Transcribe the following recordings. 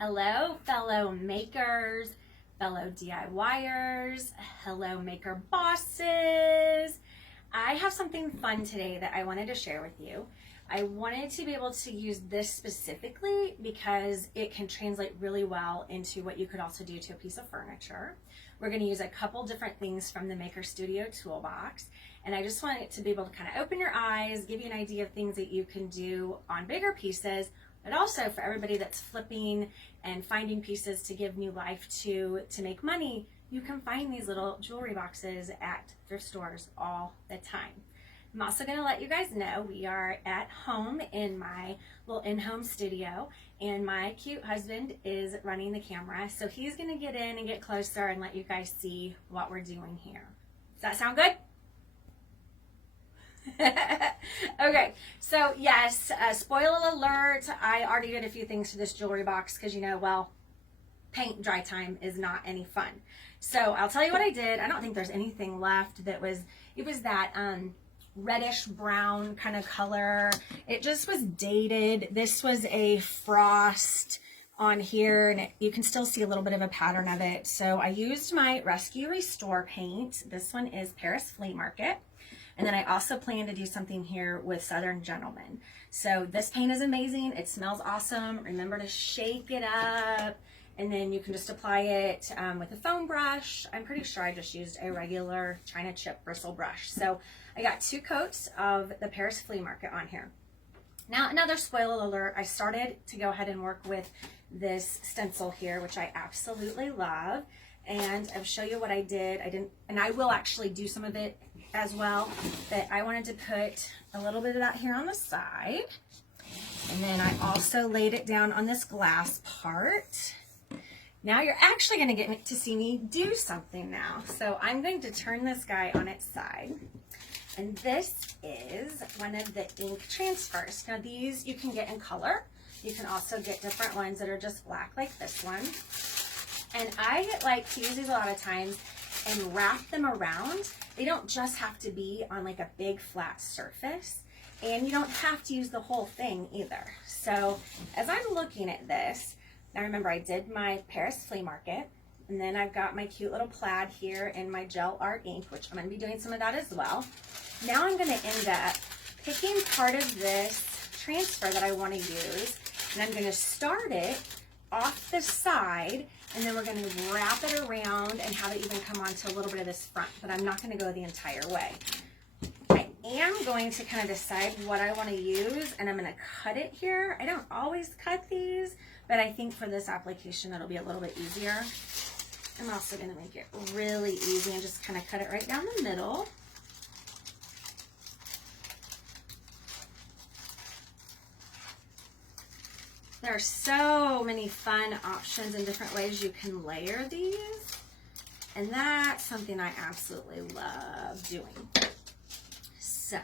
Hello, fellow makers, fellow DIYers, hello maker bosses. I have something fun today that I wanted to share with you. I wanted to be able to use this specifically because it can translate really well into what you could also do to a piece of furniture. We're going to use a couple different things from the Maker Studio toolbox, and I just wanted to be able to kind of open your eyes, give you an idea of things that you can do on bigger pieces, but also for everybody that's flipping and finding pieces to give new life to make money. You can find these little jewelry boxes at thrift stores all the time. I'm also going to let you guys know we are at home in my little in-home studio, and my cute husband is running the camera, so he's going to get in and get closer and let you guys see what we're doing here. Does that sound good? Okay, so yes, spoiler alert, I already did a few things to this jewelry box because, you know, well, paint dry time is not any fun. So I'll tell you what I did. I don't think there's anything left that was, it was that reddish brown kind of color. It just was dated. This was a frost on here, and you can still see a little bit of a pattern of it. So I used my Rescue Restore paint. This one is Paris Flea Market. And then I also plan to do something here with Southern Gentleman. So this paint is amazing. It smells awesome. Remember to shake it up, and then you can just apply it with a foam brush. I'm pretty sure I just used a regular China chip bristle brush. So I got 2 coats of the Paris Flea Market on here. Now, another spoiler alert, I started to go ahead and work with this stencil here, which I absolutely love. And I'll show you what I did. And I will actually do some of it as well, but I wanted to put a little bit of that here on the side. And then I also laid it down on this glass part. Now you're actually going to get to see me do something now. So I'm going to turn this guy on its side. And this is one of the ink transfers. Now these you can get in color. You can also get different ones that are just black like this one. And I like to use these a lot of times and wrap them around. They don't just have to be on like a big flat surface, and you don't have to use the whole thing either. So as I'm looking at this, now remember I did my Paris Flea Market, and then I've got my cute little plaid here in my gel art ink, which I'm going to be doing some of that as well. Now I'm going to end up picking part of this transfer that I want to use, and I'm going to start it off the side, and then we're going to wrap it around and have it even come onto a little bit of this front, but I'm not going to go the entire way. I am going to kind of decide what I want to use, and I'm going to cut it here. I don't always cut these, but I think for this application it'll be a little bit easier. I'm also going to make it really easy and just kind of cut it right down the middle. There are so many fun options and different ways you can layer these, and that's something I absolutely love doing. So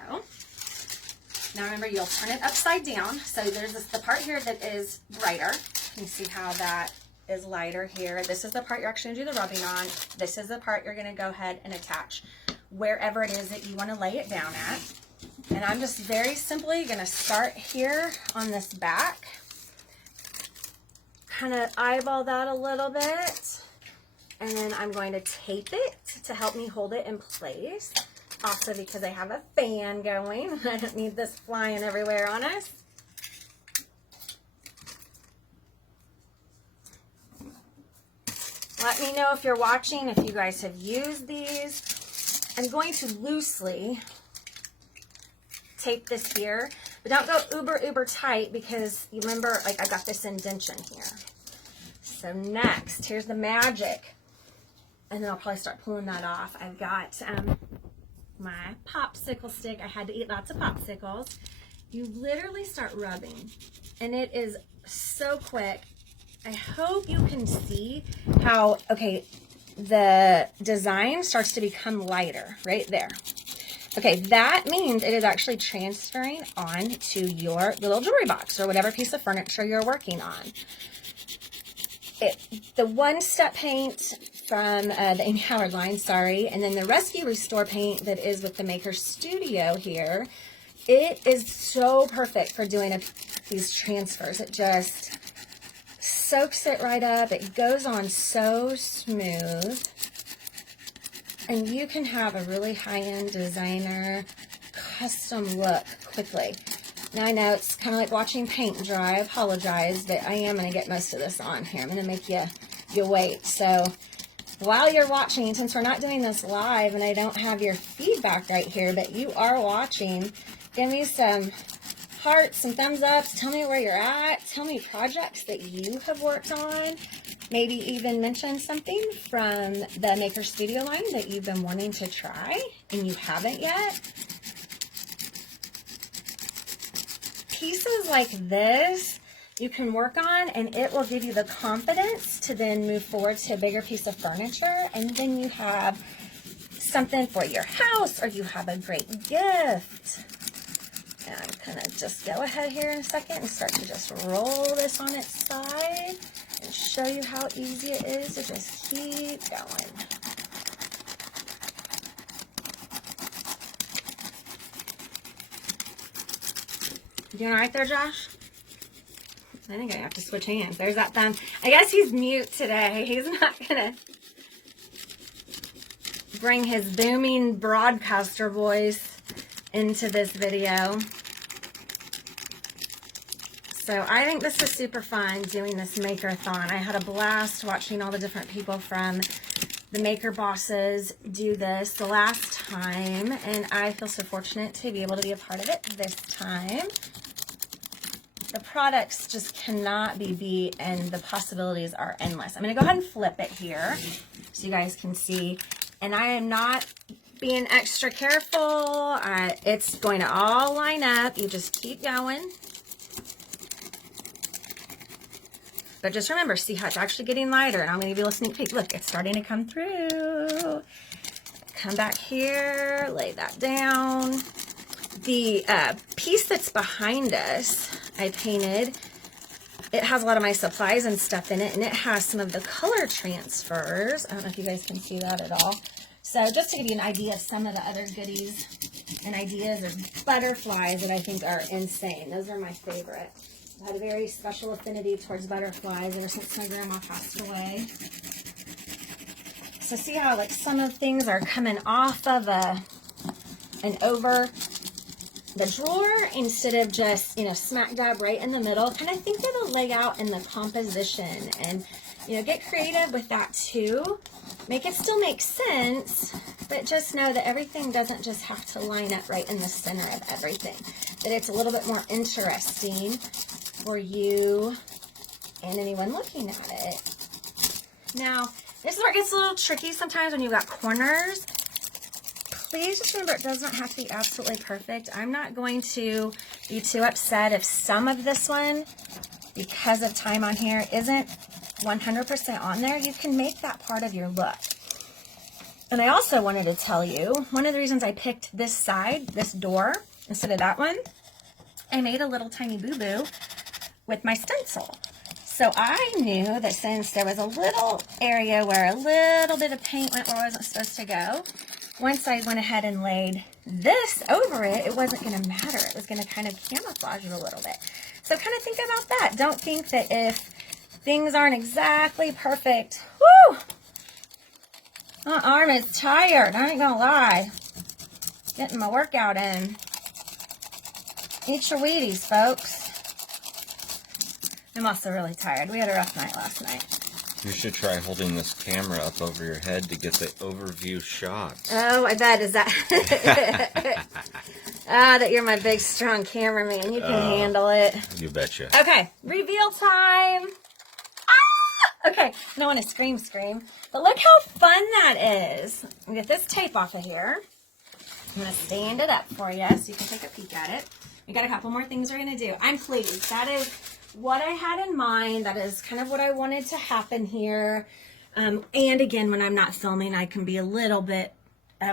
now remember, you'll turn it upside down. So there's the part here that is brighter. You can see how that is lighter here. This is the part you're actually going to do the rubbing on. This is the part you're going to go ahead and attach wherever it is that you want to lay it down at. And I'm just very simply going to start here on this back. Kind of eyeball that a little bit, and then I'm going to tape it to help me hold it in place. Also, because I have a fan going, I don't need this flying everywhere on us. Let me know if you're watching, if you guys have used these. I'm going to loosely tape this here, but don't go uber tight, because you remember, like, I got this indentation here. So next, here's the magic, and then I'll probably start pulling that off. I've got my popsicle stick. I had to eat lots of popsicles. You literally start rubbing, and it is so quick. I hope you can see how, okay, the design starts to become lighter right there. Okay, that means it is actually transferring on to your little jewelry box or whatever piece of furniture you're working on. The one-step paint from the ENCORE line, sorry, and then the Rescue Restore paint that is with the Maker Studio here, it is so perfect for doing these transfers. It just soaks it right up. It goes on so smooth. And you can have a really high-end designer custom look quickly. Now I know it's kind of like watching paint dry. I apologize, but I am going to get most of this on here. I'm going to make you wait. So while you're watching, since we're not doing this live and I don't have your feedback right here, but you are watching, give me some hearts, some thumbs ups. Tell me where you're at. Tell me projects that you have worked on. Maybe even mention something from the Maker Studio line that you've been wanting to try and you haven't yet. Pieces like this you can work on, and it will give you the confidence to then move forward to a bigger piece of furniture, and then you have something for your house, or you have a great gift. And I'm going to just go ahead here in a second and start to just roll this on its side and show you how easy it is to just keep going. You doing all right there, Josh? I think I have to switch hands. There's that thumb. I guess he's mute today. He's not going to bring his booming broadcaster voice into this video. So I think this is super fun doing this Makerthon. I had a blast watching all the different people from the Maker Bosses do this the last time, and I feel so fortunate to be able to be a part of it this time. The products just cannot be beat, and the possibilities are endless. I'm going to go ahead and flip it here so you guys can see. And I am not being extra careful. It's going to all line up. You just keep going. But just remember, see how it's actually getting lighter. And I'm going to give you a sneak peek. Look, it's starting to come through. Come back here, lay that down. The piece that's behind us, I painted. It has a lot of my supplies and stuff in it, and it has some of the color transfers. I don't know if you guys can see that at all. So just to give you an idea of some of the other goodies and ideas of butterflies that I think are insane. Those are my favorite. I had a very special affinity towards butterflies ever since my grandma passed away. So see how like some of things are coming off of and over the drawer instead of just, you know, smack dab right in the middle. Kind of think of the layout and the composition, and, you know, get creative with that too. Make it still make sense, but just know that everything doesn't just have to line up right in the center of everything. That it's a little bit more interesting for you and anyone looking at it. Now, this is where it gets a little tricky sometimes when you've got corners. Please just remember, it doesn't have to be absolutely perfect. I'm not going to be too upset if some of this one, because of time on here, isn't 100% on there. You can make that part of your look. And I also wanted to tell you, one of the reasons I picked this side, this door, instead of that one, I made a little tiny boo-boo with my stencil. So I knew that since there was a little area where a little bit of paint went where it wasn't supposed to go, once I went ahead and laid this over it, it wasn't going to matter. It was going to kind of camouflage it a little bit. So kind of think about that. Don't think that if things aren't exactly perfect, whoo, my arm is tired. I ain't going to lie. Getting my workout in. Eat your Wheaties, folks. I'm also really tired. We had a rough night last night. You should try holding this camera up over your head to get the overview shots. Oh, I bet. Is that... that you're my big, strong cameraman. You can handle it. You betcha. Okay, reveal time. Ah! Okay, I don't want to scream. But look how fun that is. I'm going to get this tape off of here. I'm going to stand it up for you so you can take a peek at it. We got a couple more things we're going to do. I'm pleased. That is what I had in mind. That is kind of what I wanted to happen here. And again, when I'm not filming, I can be a little bit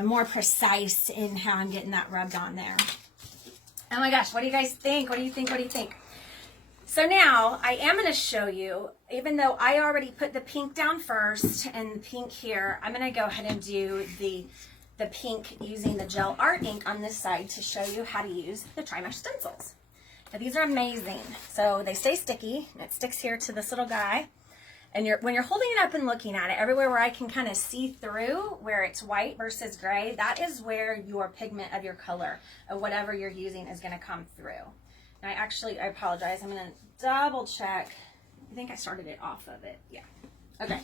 more precise in how I'm getting that rubbed on there. Oh my gosh, what do you guys think? What do you think? So now I am going to show you, even though I already put the pink down first and the pink here, I'm going to go ahead and do the pink using the gel art ink on this side to show you how to use the Mesh Stencils. Now these are amazing. So they stay sticky, and it sticks here to this little guy. And when you're holding it up and looking at it, everywhere where I can kind of see through, where it's white versus gray, that is where your pigment of your color of whatever you're using is going to come through. Now I apologize. I'm going to double check. I think I started it off of it. Yeah. Okay.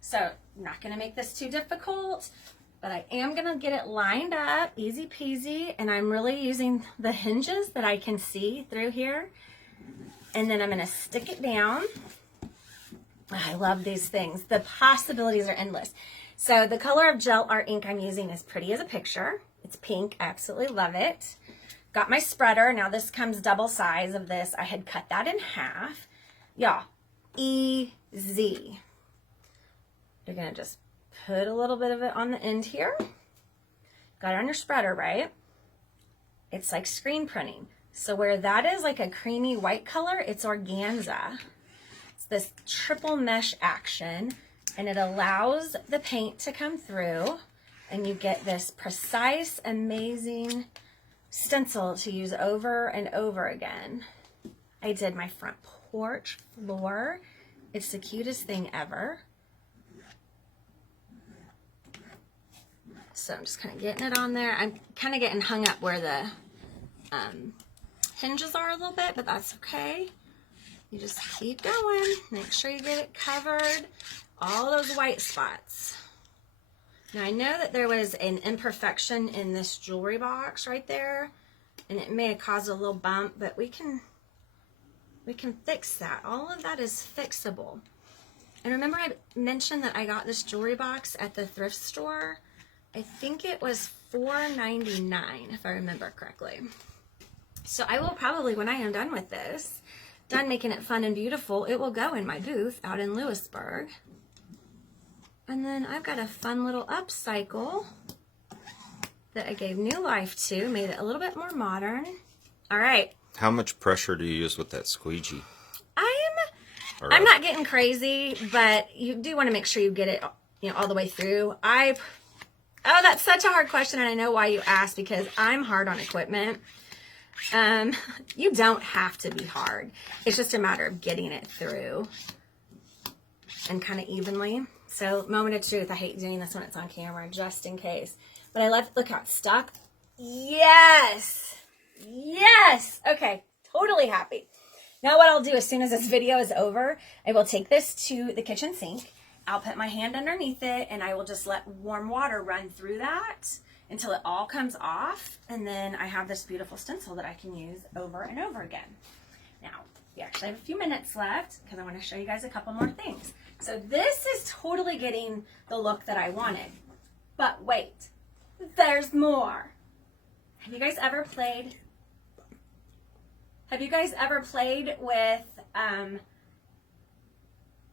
So I'm not going to make this too difficult, but I am going to get it lined up, easy peasy. And I'm really using the hinges that I can see through here. And then I'm going to stick it down. I love these things. The possibilities are endless. So the color of gel art ink I'm using is Pretty as a Picture. It's pink. I absolutely love it. Got my spreader. Now this comes double size of this. I had cut that in half. Y'all, easy. You're going to just put a little bit of it on the end here. Got it on your spreader, right? It's like screen printing. So where that is like a creamy white color, it's organza. It's this triple mesh action, and it allows the paint to come through, and you get this precise, amazing stencil to use over and over again. I did my front porch floor. It's the cutest thing ever. So I'm just kind of getting it on there. I'm kind of getting hung up where the hinges are a little bit, but that's okay. You just keep going. Make sure you get it covered. All those white spots. Now I know that there was an imperfection in this jewelry box right there, and it may have caused a little bump, but we can fix that. All of that is fixable. And remember I mentioned that I got this jewelry box at the thrift store. I think it was $4.99 if I remember correctly. So I will probably, when I am done with this, done making it fun and beautiful, it will go in my booth out in Lewisburg. And then I've got a fun little upcycle that I gave new life to, made it a little bit more modern. All right. How much pressure do you use with that squeegee? I'm not getting crazy, but you do want to make sure you get it, all the way through. Oh, that's such a hard question, and I know why you asked, because I'm hard on equipment. You don't have to be hard. It's just a matter of getting it through and kind of evenly. So, moment of truth. I hate doing this when it's on camera, just in case. But I love, look how it's stuck. Yes! Yes! Okay, totally happy. Now what I'll do as soon as this video is over, I will take this to the kitchen sink. I'll put my hand underneath it, and I will just let warm water run through that until it all comes off. And then I have this beautiful stencil that I can use over and over again. Now, we actually have a few minutes left because I want to show you guys a couple more things. So this is totally getting the look that I wanted. But wait, there's more. Have you guys ever played with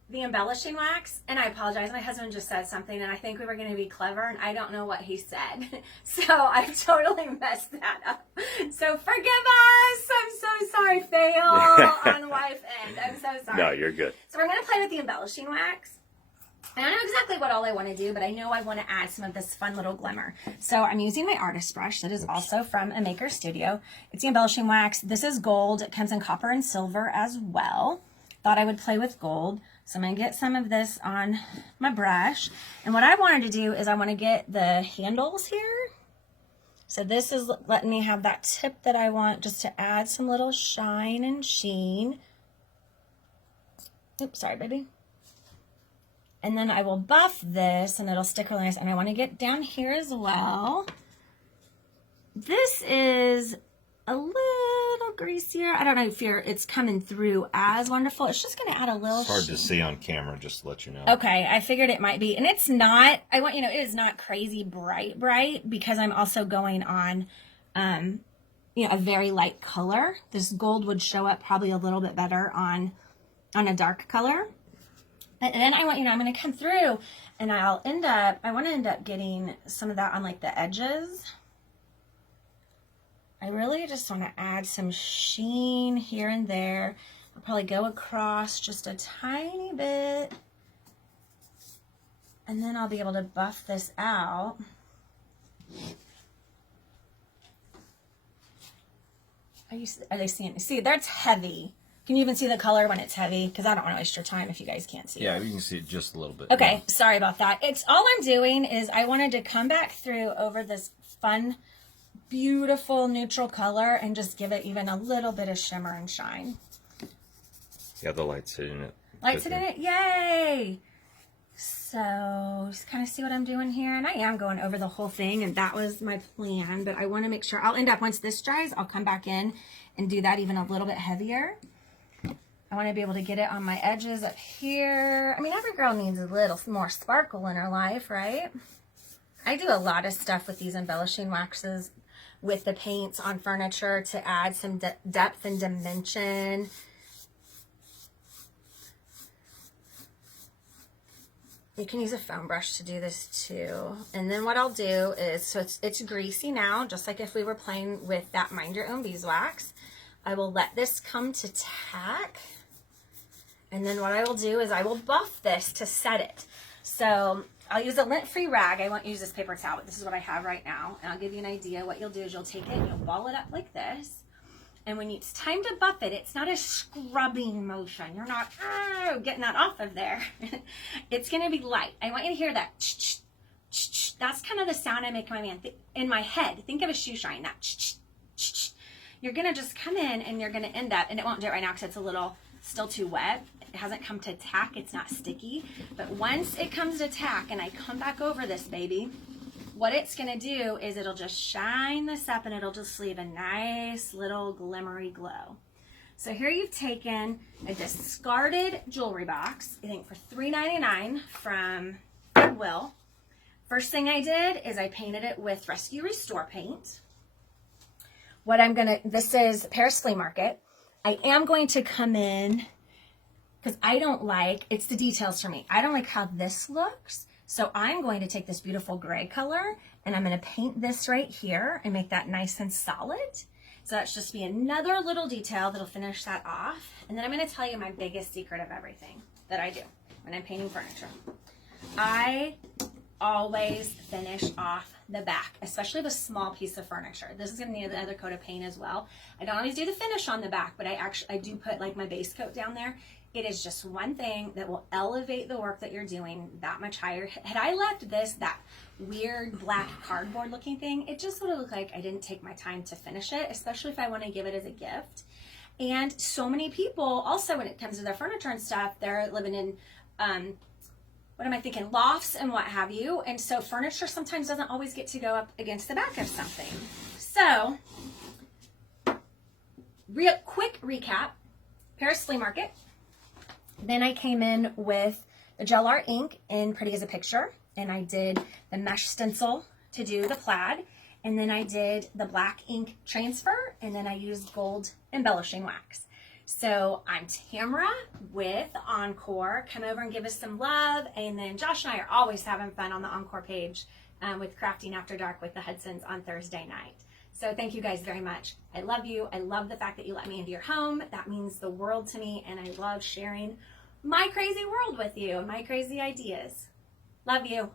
the embellishing wax? And I apologize, my husband just said something and I think we were going to be clever and I don't know what he said. So I've totally messed that up. So forgive us. I'm so sorry. Fail on wife end. I'm so sorry. No, you're good. So we're going to play with the embellishing wax. I don't know exactly what all I want to do, but I know I want to add some of this fun little glimmer. So I'm using my artist brush that is also from a Maker Studio. It's the embellishing wax. This is gold. It comes in copper and silver as well. Thought I would play with gold. So I'm going to get some of this on my brush. And what I wanted to do is I want to get the handles here. So this is letting me have that tip that I want, just to add some little shine and sheen. Oops, sorry, baby. And then I will buff this and it'll stick really nice. And I want to get down here as well. This is a little greasier. I don't know if it's coming through as wonderful. It's just going to add a little It's hard sheen. to see on camera, just to let you know. Okay, I figured it might be. And it's not, it is not crazy bright, because I'm also going on, a very light color. This gold would show up probably a little bit better on a dark color. And then I'm going to come through and I want to end up getting some of that on like the edges. I really just want to add some sheen here and there. I'll probably go across just a tiny bit. And then I'll be able to buff this out. Are they seeing? See, that's heavy. Can you even see the color when it's heavy? Because I don't want to waste your time if you guys can't see. Yeah, you can see it just a little bit. Okay, Yeah. sorry about that. It's all I'm doing is I wanted to come back through over this fun, beautiful neutral color and just give it even a little bit of shimmer and shine. Yeah, the light's hitting it. Lights hitting it, yay! So just kind of see what I'm doing here, and I am going over the whole thing, and that was my plan. But I want to make sure I'll end up once this dries, I'll come back in and do that even a little bit heavier. I want to be able to get it on my edges up here. I mean, every girl needs a little more sparkle in her life, right? I do a lot of stuff with these embellishing waxes with the paints on furniture to add some depth and dimension. You can use a foam brush to do this too. And then what I'll do is, so it's greasy now, just like if we were playing with that Mind Your Own Beeswax. I will let this come to tack. And then what I will do is I will buff this to set it. So I'll use a lint-free rag. I won't use this paper towel, but this is what I have right now. And I'll give you an idea. What you'll do is you'll take it and you'll ball it up like this. And when it's time to buff it, it's not a scrubbing motion. You're not getting that off of there. It's going to be light. I want you to hear that. That's kind of the sound I make in my head. Think of a shoe shine. That. You're going to just come in and you're going to end up, and it won't do it right now because it's a little still too wet. It hasn't come to tack. It's not sticky. But once it comes to tack and I come back over this baby, what it's going to do is it'll just shine this up and it'll just leave a nice little glimmery glow. So here you've taken a discarded jewelry box, I think for $3.99 from Goodwill. First thing I did is I painted it with Rescue Restore paint. This is Paris Flea Market. I am going to come in, because it's the details for me. I don't like how this looks. So I'm going to take this beautiful gray color and I'm going to paint this right here and make that nice and solid. So that's just be another little detail that'll finish that off. And then I'm going to tell you my biggest secret of everything that I do when I'm painting furniture. I always finish off the back, especially with a small piece of furniture. This is going to need another coat of paint as well. I don't always do the finish on the back, but I do put like my base coat down there. It is just one thing that will elevate the work that you're doing that much higher. Had I left that weird black cardboard looking thing, it just would have looked like I didn't take my time to finish it, especially if I want to give it as a gift. And so many people also, when it comes to their furniture and stuff, they're living in, lofts and what have you. And so furniture sometimes doesn't always get to go up against the back of something. So, real quick recap, Paris Flea Market. Then I came in with the gel art ink in Pretty as a Picture, and I did the Mesh Stencil to do the plaid, and then I did the black ink transfer, and then I used gold embellishing wax. So I'm Tamara with ENCORE. Come over and give us some love, and then Josh and I are always having fun on the ENCORE page with Crafting After Dark with the Hudsons on Thursday night. So thank you guys very much. I love you. I love the fact that you let me into your home. That means the world to me, and I love sharing my crazy world with you and my crazy ideas. Love you.